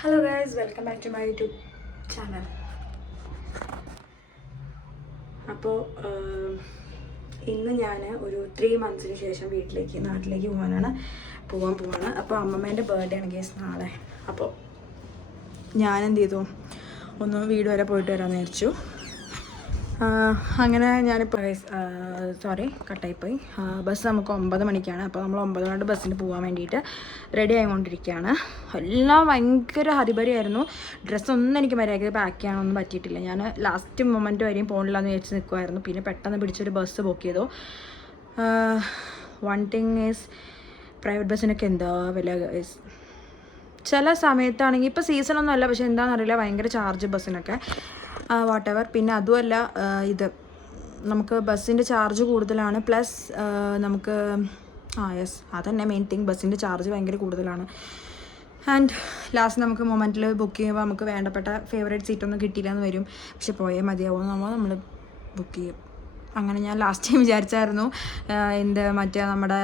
Hello guys, welcome back to my YouTube channel. അപ്പോൾ ഇന്ന് ഞാൻ ഒരു 3 monthsന് ശേഷം നാട്ടിലേക്ക് പോകാൻ പോവാണ്. അപ്പോൾ അമ്മമ്മേൻ്റെ ബർത്ത്ഡേ ആണ് ഗൈസ് നാളെ. അപ്പോൾ ഞാൻ എന്ത് ചെയ്തു, ഒന്ന് വീട് വരെ പോയിട്ട് വരാമെന്ന് വിചാരിച്ചു. അങ്ങനെ ഞാനിപ്പോൾ കട്ടായിപ്പോയി. ബസ് നമുക്ക് 9 മണിക്കാണ്. അപ്പോൾ നമ്മൾ 9 മണിയുടെ ബസ്സിന് പോകാൻ വേണ്ടിയിട്ട് റെഡി ആയിക്കൊണ്ടിരിക്കുകയാണ്. എല്ലാം ഭയങ്കര ഹരിബരിയായിരുന്നു. ഡ്രസ്സൊന്നും എനിക്ക് മര്യാദയ്ക്ക് പാക്ക് ചെയ്യാനൊന്നും പറ്റിയിട്ടില്ല. ഞാൻ ലാസ്റ്റ് മൊമെൻറ്റ് വരെയും പോകണില്ലാന്ന് വിചാരിച്ച് നിൽക്കുമായിരുന്നു. പിന്നെ പെട്ടെന്ന് പിടിച്ചൊരു ബസ് ബുക്ക് ചെയ്തു. വൺ തിങ് ഈസ്, പ്രൈവറ്റ് ബസ്സിനൊക്കെ എന്താ വില. ചില സമയത്താണെങ്കിൽ ഇപ്പോൾ സീസണൊന്നും അല്ല, പക്ഷെ എന്താണെന്നറിയില്ല, ഭയങ്കര ചാർജ് ബസ്സിനൊക്കെ. വാട്ടെവർ. പിന്നെ അതുമല്ല, നമുക്ക് ബസ്സിൻ്റെ ചാർജ് കൂടുതലാണ്. പ്ലസ് നമുക്ക് അതന്നെ മെയിൻ തിങ്, ബസ്സിൻ്റെ ചാർജ് ഭയങ്കര കൂടുതലാണ്. ആൻഡ് ലാസ്റ്റ് നമുക്ക് മൊമെൻറ്റിൽ ബുക്ക് ചെയ്യുമ്പോൾ നമുക്ക് വേണ്ടപ്പെട്ട ഫേവറേറ്റ് സീറ്റൊന്നും കിട്ടിയില്ലെന്ന് വരും. പക്ഷെ പോയേ മതിയാവും നമ്മൾ ബുക്ക് ചെയ്യും. അങ്ങനെ ഞാൻ ലാസ്റ്റ് ടൈം വിചാരിച്ചായിരുന്നു നമ്മുടെ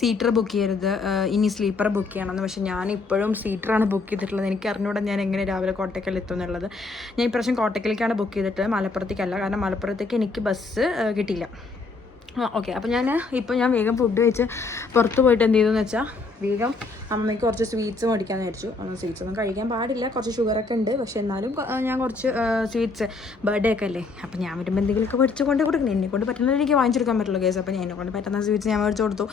സീറ്റർ ബുക്ക് ചെയ്യരുത്, ഇനി സ്ലീപ്പർ ബുക്ക് ചെയ്യണമെന്ന്. പക്ഷെ ഞാൻ ഇപ്പോഴും സീറ്ററാണ് ബുക്ക് ചെയ്തിട്ടുള്ളത്. എനിക്ക് അറിഞ്ഞൂടെ ഞാൻ എങ്ങനെ രാവിലെ കോട്ടയ്ക്കൽ എത്തും എന്നുള്ളത്. ഞാൻ ഇപ്രാവശ്യം കോട്ടയ്ക്കലേക്കാണ് ബുക്ക് ചെയ്തിട്ട്, മലപ്പുറത്തേക്കല്ല. കാരണം മലപ്പുറത്തേക്ക് എനിക്ക് ബസ് കിട്ടിയില്ല. ഓക്കെ. അപ്പോൾ ഞാൻ വേഗം ഫുഡ് കഴിച്ച് പുറത്ത് പോയിട്ട് എന്ത് ചെയ്തെന്ന് വെച്ചാൽ, വേഗം അമ്മയ്ക്ക് കുറച്ച് സ്വീറ്റ്സ് മേടിക്കാമെന്ന് വിചാരിച്ചു. സ്വീറ്റ്സ് ഒന്നും കഴിക്കാൻ പാടില്ല, കുറച്ച് ഷുഗറൊക്കെ ഉണ്ട്. പക്ഷെ എന്നാലും ഞാൻ കുറച്ച് സ്വീറ്റ്സ്, ബർത്ത്ഡേ ഒക്കെ അല്ലേ, അപ്പോൾ ഞാൻ വരുമ്പോൾ എന്തെങ്കിലുമൊക്കെ മേടിച്ച് കൊണ്ട് കൊടുക്കണം. എന്നെക്കൊണ്ട് പറ്റുന്നത് എനിക്ക് വാങ്ങിച്ചെടുക്കാൻ പറ്റുള്ളൂ കേസ്. അപ്പോൾ എന്നെക്കൊണ്ട് പറ്റുന്ന സ്വീറ്റ്സ് ഞാൻ മേടിച്ച് കൊടുത്തു.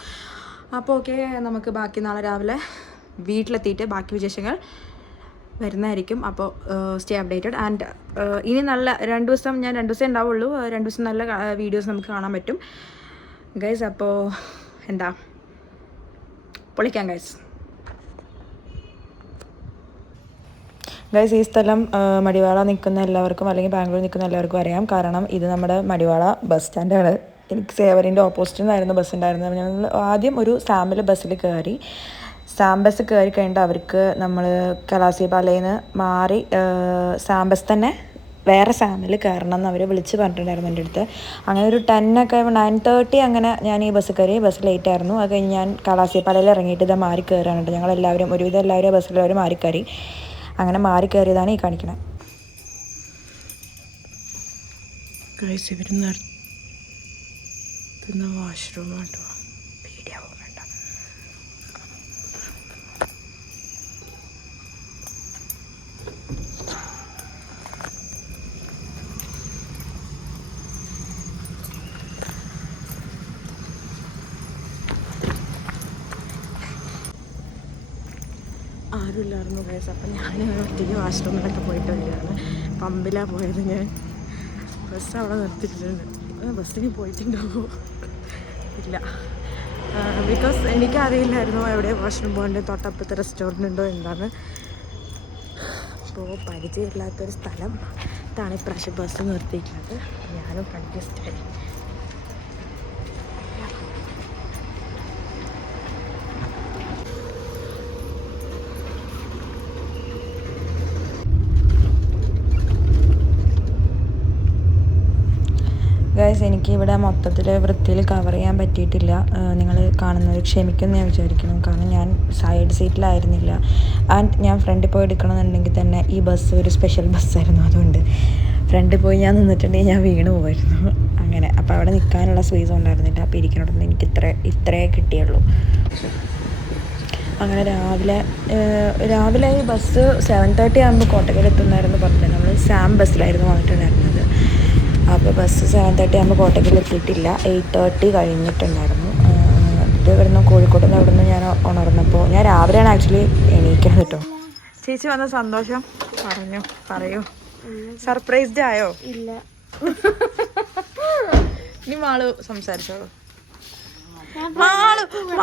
അപ്പോൾ ഓക്കെ, നമുക്ക് ബാക്കി നാളെ രാവിലെ വീട്ടിലെത്തിയിട്ട് ബാക്കി വിശേഷങ്ങൾ വരുന്നതായിരിക്കും. അപ്പോൾ സ്റ്റേ അപ്ഡേറ്റഡ്. ആൻഡ് ഇനി നല്ല 2 ദിവസം ഉണ്ടാവുള്ളൂ. 2 ദിവസം നല്ല വീഡിയോസ് നമുക്ക് കാണാൻ പറ്റും ഗൈസ്. അപ്പോൾ പൊളിക്കാം ഗൈസ്. ഈ സ്ഥലം മടിവാള നിൽക്കുന്ന എല്ലാവർക്കും, അല്ലെങ്കിൽ ബാംഗ്ലൂർ നിൽക്കുന്ന എല്ലാവർക്കും അറിയാം. കാരണം ഇത് നമ്മുടെ മടിവാള ബസ് സ്റ്റാൻഡാണ്. എനിക്ക് സേവറിൻ്റെ ഓപ്പോസിറ്റിൽ നിന്നായിരുന്നു ബസ് ഉണ്ടായിരുന്നത്. ഞങ്ങൾ ആദ്യം ഒരു സാമ്പിൾ ബസ്സിൽ കയറി. ബസ് കയറി കഴിഞ്ഞിട്ട് അവർക്ക് നമ്മൾ കലാസിപാലയിൽ നിന്ന് മാറി ബസ് തന്നെ വേറെ സാമിൽ കയറണം എന്ന് അവർ വിളിച്ച് പറഞ്ഞിട്ടുണ്ടായിരുന്നു എൻ്റെ അടുത്ത്. അങ്ങനെ ഒരു 9:30 അങ്ങനെ ഞാൻ ഈ ബസ് കയറി. ബസ് ലേറ്റ് ആയിരുന്നു. അത് കഴിഞ്ഞ് ഞാൻ കലാസിപ്പാലയിൽ ഇറങ്ങിയിട്ട് ഇതാ മാറി കയറാനുണ്ട്. ഞങ്ങളെല്ലാവരും ഒരുവിധം എല്ലാവരും ബസ്സിലവർ മാറിക്കയറി. അങ്ങനെ മാറി കയറിയതാണ് ഈ കാണിക്കണത്. ഇവർ നിർത്തുന്ന വാഷ്റൂമാട്ടോ. ആരുമില്ലായിരുന്നു കേസ്. അപ്പം ഞാൻ ഒറ്റയ്ക്ക് വാഷ്റൂമിലൊക്കെ പോയിട്ട് വരികയാണ്. പമ്പിലാണ് പോയത് ഞാൻ. ബസ് അവിടെ നിർത്തിയിട്ടുണ്ട്. ബസ്സിന് പോയിട്ടുണ്ടാവുമോ ഇല്ല, ബിക്കോസ് എനിക്കറിയില്ലായിരുന്നു എവിടെ വാഷ്റൂം പോകേണ്ടത്, തൊട്ടപ്പുറത്തെ റെസ്റ്റോറൻറ്റ് ഉണ്ടോ എന്താണ്. അപ്പോൾ പരിചയമില്ലാത്തൊരു സ്ഥലം ഇതാണ് ഇപ്രാവശ്യം ബസ് നിർത്തിയിട്ടുള്ളത്. ഞാനും കൺഫ്യൂസ്ഡായി. ഗൈസ്, എനിക്കിവിടെ മൊത്തത്തിൽ വൃത്തിയിൽ കവർ ചെയ്യാൻ പറ്റിയിട്ടില്ല. നിങ്ങൾ കാണുന്നത് ക്ഷമിക്കുമെന്ന് ഞാൻ വിചാരിക്കുന്നു. കാരണം ഞാൻ സൈഡ് സീറ്റിലായിരുന്നില്ല. ആൻഡ് ഞാൻ ഫ്രണ്ടിൽ പോയി എടുക്കണമെന്നുണ്ടെങ്കിൽ തന്നെ ഈ ബസ് ഒരു സ്പെഷ്യൽ ബസ്സായിരുന്നു. അതുകൊണ്ട് ഫ്രണ്ടിൽ പോയി ഞാൻ നിന്നിട്ടുണ്ടെങ്കിൽ ഞാൻ വീണ് പോകുമായിരുന്നു. അങ്ങനെ അപ്പോൾ അവിടെ നിൽക്കാനുള്ള സ്പേസ് ഉണ്ടായിരുന്നില്ല. അപ്പോൾ ഇരിക്കണമെന്ന് എനിക്ക് ഇത്രേ കിട്ടിയുള്ളൂ. അങ്ങനെ രാവിലെ ഈ ബസ് 7:30 ആകുമ്പോൾ കോട്ടക്കൽ എത്തുന്നായിരുന്നു പറഞ്ഞത്. നമ്മൾ ബസ്സിലായിരുന്നു വന്നിട്ടുണ്ടായിരുന്നത്. അപ്പോൾ ബസ് 7:30 ആകുമ്പോൾ കോട്ടയ്ക്കൽ എത്തിയിട്ടില്ല. 8:30 കഴിഞ്ഞിട്ടുണ്ടായിരുന്നു. ഇത് ഇവിടുന്ന് കോഴിക്കോട് നിന്ന് അവിടെ നിന്ന് ഞാൻ ഉണർന്നപ്പോൾ, ഞാൻ രാവിലെയാണ് ആക്ച്വലി എണീക്കാൻ കേട്ടോ. ചേച്ചി വന്ന സന്തോഷം പറയൂ. സർപ്രൈസ്ഡ് ആയോ? ഇല്ല. ഇനി മാളു സംസാരിച്ചോളൂ.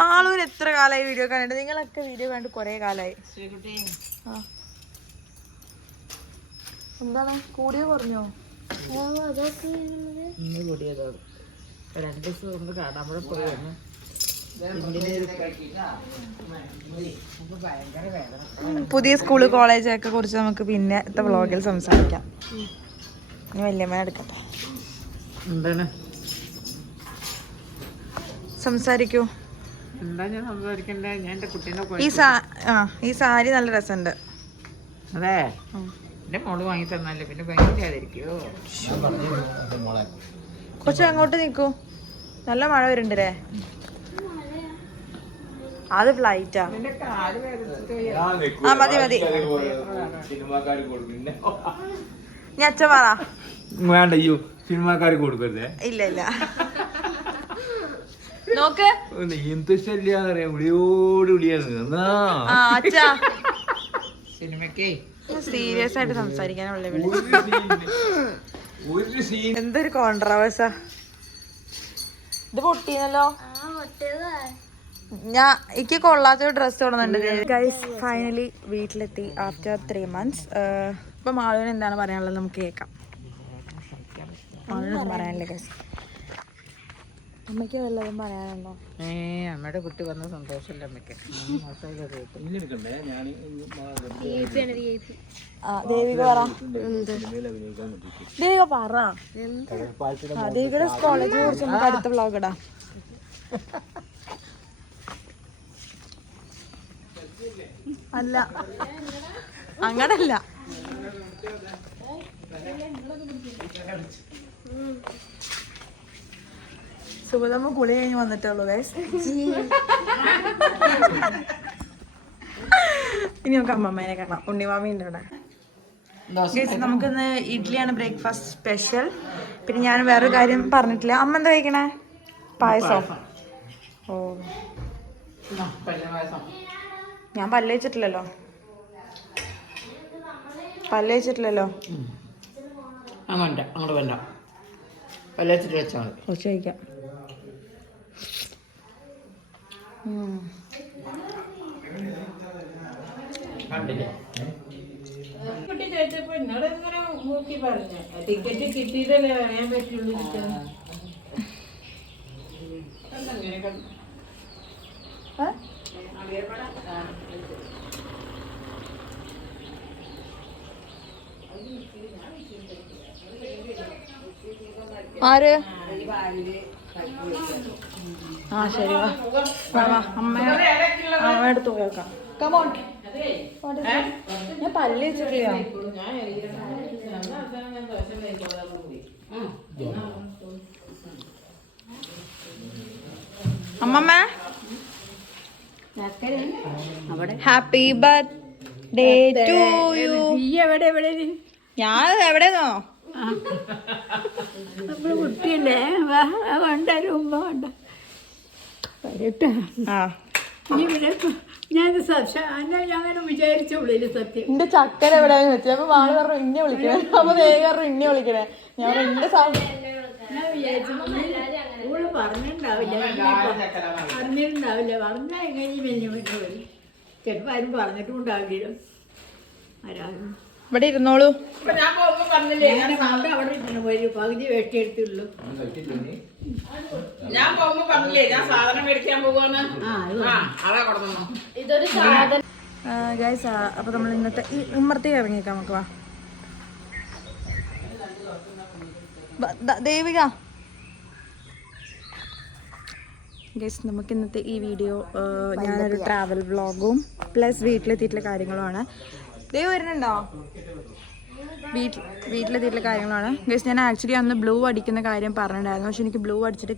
മാളൂന് എത്ര കാലമായി വീഡിയോ കണ്ടിട്ട്? നിങ്ങളൊക്കെ വീഡിയോ കണ്ടിട്ട് കുറേ കാലമായി. എന്താണ് കൂടിയോ കുറഞ്ഞോ? 2 ദിവസം കൊണ്ട് കാണാൻ പോയി വന്നു. പുതിയ സ്കൂള് കോളേജൊക്കെ കുറിച്ച് നമുക്ക് പിന്നത്തെ വ്ളോഗിൽ സംസാരിക്കാം. ഇനി വല്യമ്മ എടുക്കട്ടെ. എന്താണ് സംസാരിക്കൂ. എന്താ ഞാൻ സംസാരിക്കണ്ടേ? ഞാൻ എൻ്റെ കുട്ടീനെ ഈ സാരി നല്ല രസമുണ്ട്. അതെ എൻ്റെ മോള് വാങ്ങി തന്നല്ലേ പിന്നെ ഭയങ്കരമായിരിക്കോ? കുറച്ച് അങ്ങോട്ട് നിൽക്കൂ, നല്ല മഴ വരുന്നുണ്ടല്ലേ. അത് ഫ്ലൈറ്റാ. മതി മതി. നീ അച്ഛൻ പറ. വേണ്ട, സിനിമാക്കാർക്ക് കൊടുക്കരുതേ. ഇല്ല ഇല്ല, നോക്ക് എന്ത് ശല്യാന്നറിയാം, വിളിയോട് വിളിയാന്ന്. അച്ഛാ സിനിമക്കേ സീരിയസ് ആയിട്ട് സംസാരിക്കാനുള്ള എന്തൊരു കോൺട്രവേഴ്സാ ഇത്. പൊട്ടിയല്ലോ. എനിക്ക് കൊള്ളാത്തൊരു ഡ്രസ്സ് തോന്നുന്നുണ്ട്. ഗൈസ് ഫൈനലി വീട്ടിലെത്തി ആഫ്റ്റർ 3 months. ഇപ്പൊ മാളുവിന് എന്താണ് പറയാനുള്ളത് നമുക്ക് കേൾക്കാം. മാളുവിനൊന്നും പറയാനില്ല ഗൈസ്. അമ്മയ്ക്ക് വല്ലതും പറയാനുണ്ടോ? അമ്മയുടെ കുട്ടി വന്ന സന്തോഷമല്ല അമ്മയ്ക്ക്. ദേവിക പറ. ദേവിക പറ. ദേവികയുടെ കോളേജിനെ കുറിച്ച് നമുക്ക് അടുത്ത വ്ളോഗ് ഇടാം. അല്ല അങ്ങനല്ല, സുഗതമ്മ കുളി കഴിഞ്ഞ് വന്നിട്ടുള്ളൂ ഗൈസ്. ഇനി നമുക്ക് അമ്മമ്മേനെ കാണാം. ഉണ്ണിമാമി ഉണ്ട് അവിടെ. ഗൈസ് നമുക്കിന്ന് ഇഡ്ഡലിയാണ് ബ്രേക്ക്ഫാസ്റ്റ് സ്പെഷ്യൽ. പിന്നെ ഞാൻ വേറൊരു കാര്യം പറഞ്ഞിട്ടില്ല. അമ്മ എന്താ കഴിക്കണേ? പായസം. ഓ ഞാൻ പല്ല് വെച്ചിട്ടില്ലല്ലോ. അങ്ങോട്ട് വേണ്ട, പല്ലേച്ചിട്ട് വെച്ചാൽ മതി. കുറച്ച് കഴിക്കാം. കുട്ടി ചോദിച്ചപ്പോ എന്നോടിങ്ങനെ നോക്കി പറഞ്ഞു ടിക്കറ്റ് കിട്ടിയതല്ലേ പറയാൻ പറ്റുള്ളൂ. ആര്? ആ ശരി, വാ അമ്മയെടുത്ത് പോയേക്കാം. ഞാൻ പല്ല് വെച്ചിട്ടില്ല. അമ്മമ്മ ഹാപ്പി ബർത്ത്ഡേ ടു യു. ഞാൻ എവിടെന്നോ കുട്ടിയല്ലേ വേണ്ടാലും ഉമ്മ വേണ്ട വരട്ടെ. ഞാൻ അങ്ങനെ വിചാരിച്ചോളൂ സത്യം. എന്റെ ചക്കര എവിടെയാന്ന് വെച്ചാൽ അപ്പൊ മാള് പറഞ്ഞു ഇന്നെ വിളിക്കണേ. അപ്പൊ ദേവ പറഞ്ഞു ഇന്നെ വിളിക്കണേ. ഞാൻ എന്റെ ഞാൻ വിചാരിച്ചു ഓള് പറഞ്ഞിട്ടുണ്ടാവില്ല പറഞ്ഞാൽ എങ്ങനെ മെല്ലെ വരും. ചിലപ്പോൾ ആരും പറഞ്ഞിട്ടും ഉണ്ടാവില്ല. ആരാകും ഇവിടെ ഇരുന്നോളൂ. അവിടെ ഇരുന്നു പോയി പകുതി വെട്ടിയെടുത്തുള്ളൂ. ഞാൻ പോകുമ്പോ പറഞ്ഞില്ലേ ഞാൻ സാധനം മേടിക്കാൻ പോവാണ്. ഇതൊരു സാധനം ഗൈസ്. അപ്പൊ നമ്മൾ ഇന്നത്തെ ഈ ഉമ്മറത്തേക്ക് ഇറങ്ങിയേക്കാം. നമുക്ക് വാ ദേവിക. ഗൈസ് നമുക്ക് ഇന്നത്തെ ഈ വീഡിയോ ഞാനൊരു ട്രാവൽ വ്ളോഗും പ്ലസ് വീട്ടിലെത്തിയിട്ടുള്ള കാര്യങ്ങളുമാണ്. ദേവ് വരുന്നുണ്ടോ? വീട്ടിലെത്തിയിട്ടുള്ള കാര്യങ്ങളാണ് ഗൈസ്. ഞാൻ ആക്ച്വലി അന്ന് ബ്ലൂ അടിക്കുന്ന കാര്യം പറഞ്ഞിട്ടുണ്ടായിരുന്നു. പക്ഷെ എനിക്ക് ബ്ലൂ അടിച്ചിട്ട്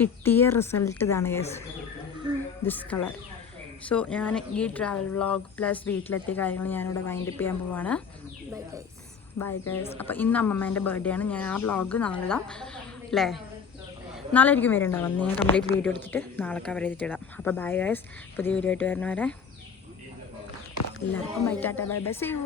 കിട്ടിയ റിസൾട്ട് ഇതാണ് ഗൈസ്, ദിസ് കളർ. സോ ഞാൻ ഈ ട്രാവൽ വ്ളോഗ് പ്ലസ് വീട്ടിലെത്തിയ കാര്യങ്ങൾ ഞാനിവിടെ വൈൻഡപ്പ് ചെയ്യാൻ പോവാണ്. Bye guys. അപ്പോൾ ഇന്ന് അമ്മമ്മേൻ്റെ ബർത്ത്ഡേ ആണ്. ഞാൻ ആ വ്ളോഗ് നാളെ ഇടാം അല്ലേ? നാളെ ആയിരിക്കും വരുന്നുണ്ടാവും. ഞാൻ കംപ്ലീറ്റ് വീഡിയോ എടുത്തിട്ട് നാളെ കവർ ചെയ്തിട്ടിടാം. അപ്പോൾ ബൈ ഗൈസ്. പുതിയ വീഡിയോ ആയിട്ട് വരുന്നവരെ എല്ലാവർക്കും ബൈ, ടാറ്റ, ബൈ ബൈ, സീ യു.